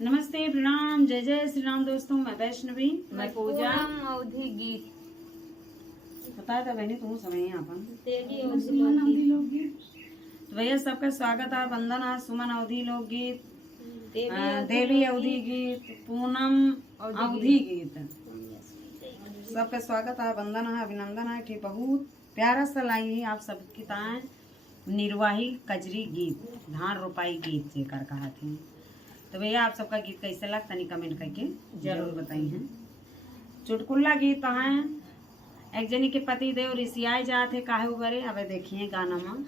नमस्ते, प्रणाम, जय जय श्री राम दोस्तों। मैं वैष्णवी, मैं पूजा अवधि गीत बताया था बहनी तुम समय यहाँ पर। देवी अवधि लोकगीत। तो भैया सबका स्वागत है। वंदना, सुमन अवधि लोकगीत, देवी अवधि गीत, पूनम अवधि गीत, सबका स्वागत है, वंदन है, अभिनंदन है। ठीक बहुत प्यारा सा लाई है आप सबकी ताए निर्वाही कजरी गीत, धान रोपाई गीत से कर कहा थी। तो भैया आप सबका गीत कैसे लग तनी कमेंट करके जरूर बताई हैं। चुटकुल्ला गीत है। एक जनी के पति देव ऋषियाए जाते काहे उबरे। अब देखिए गाना में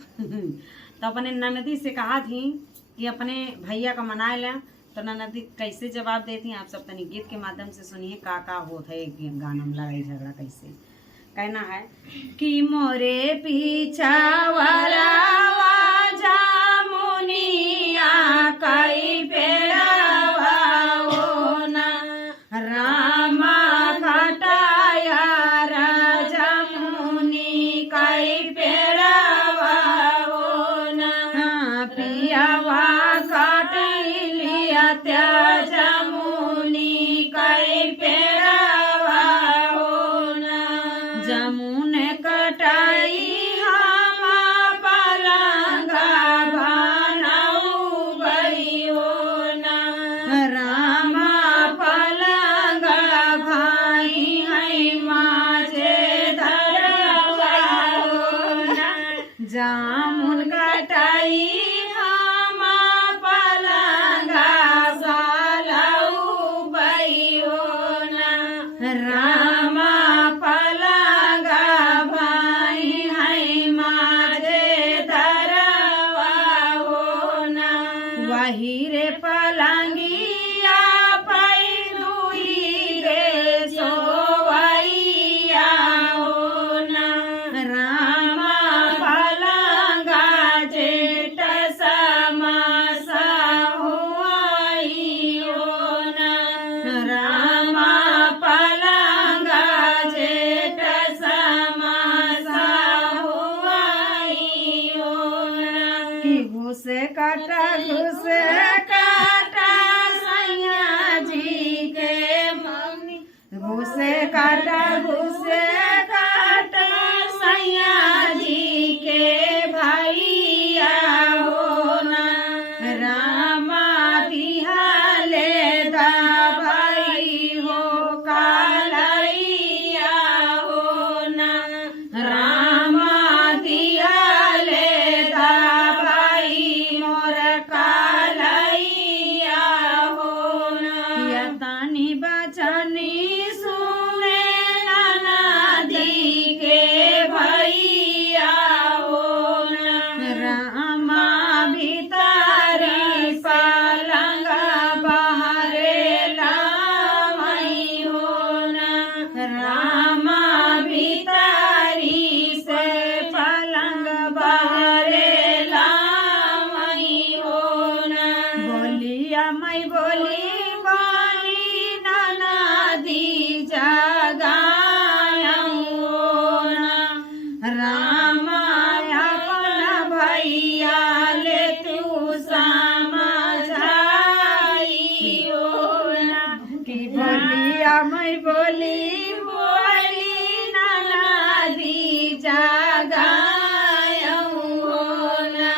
तो अपने ननदी से कहा थी कि अपने भैया का मना लें। तो ननदी कैसे जवाब देती आप सब तनी गीत के माध्यम से सुनिए का होता है गाना में लड़ाई झगड़ा कैसे। कहना है कि मोरे पीछा वाला जामुनिया कई पेड़ावा हो ना रामा घटाया राजमुनि कई पेड़ावा हो ना पियावा काट लिया त्याज मुनि कई पेड़ावा हो ना जमुन कटाई हम पलंगा बनाऊ गई हो ना रामा पलंगा भाई है माझे धरवा हो ना जामुन कटाई हम पलंगा सालाऊ गई हो ना रामा पलंगा भाई है माझे धरवा हो ना वही रे पलंगिया पई दुई रे सोवैया हो ना रामा पलंगा जेठ समासा हुआई हो ना रामा पलंगा जेठ समासा हुआई हो ना कि घुस काटा सैया जी के मम्मी घुस काटा सैया जी के भैया हो ना रामा दिहाले दवाई हो कालैया हो ना रामा दिहाले दवाई मोर कालैया हो ना तानी बचनी सुने नदी के भैया हो ना रामा भीतरी पलंगा बहरे लावई हो ना रामा भीतरी से पलंग बहरे लावई हो ना बोलिया मैं बोली नदी जगाऊं हो ना रामा अपन भैया ले तू समझाई हो ना कि बोलिया मैं बोली नदी जगाऊं हो ना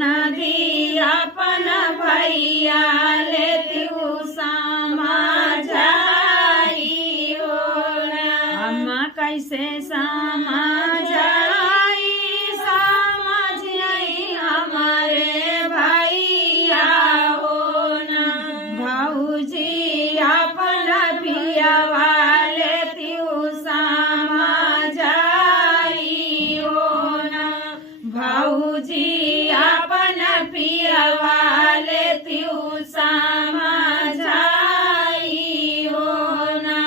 नदी अपन भैया ले तू समझाई हो ना हम कैसे समझाई हमारे भैया हो ना भाऊजी अपन पिया वाले तू समझाई हो ना भाऊजी अपन पिया वाले तू समझाई हो ना।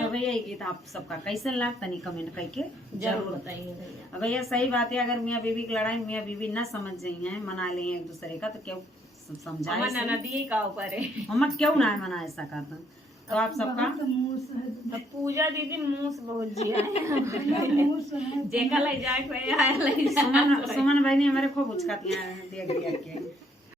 तो भैया ये गीत आप सबका कैसे लगा तनी कमेंट करके जरूर बताइए भैया। भैया सही बात है, अगर मियाँ बीवी की लड़ाई मियाँ बीवी ना समझ जाई हैं मना लें एक दूसरे का तो क्यों समझाए नदी का ऊपर है हम क्यों ना मना ऐसा करता। तो आप सबका तो पूजा दीदी मूस बहुत जिया जेका ले जाए सुमन बहनी हमारे खूब उचकाती हैं देख के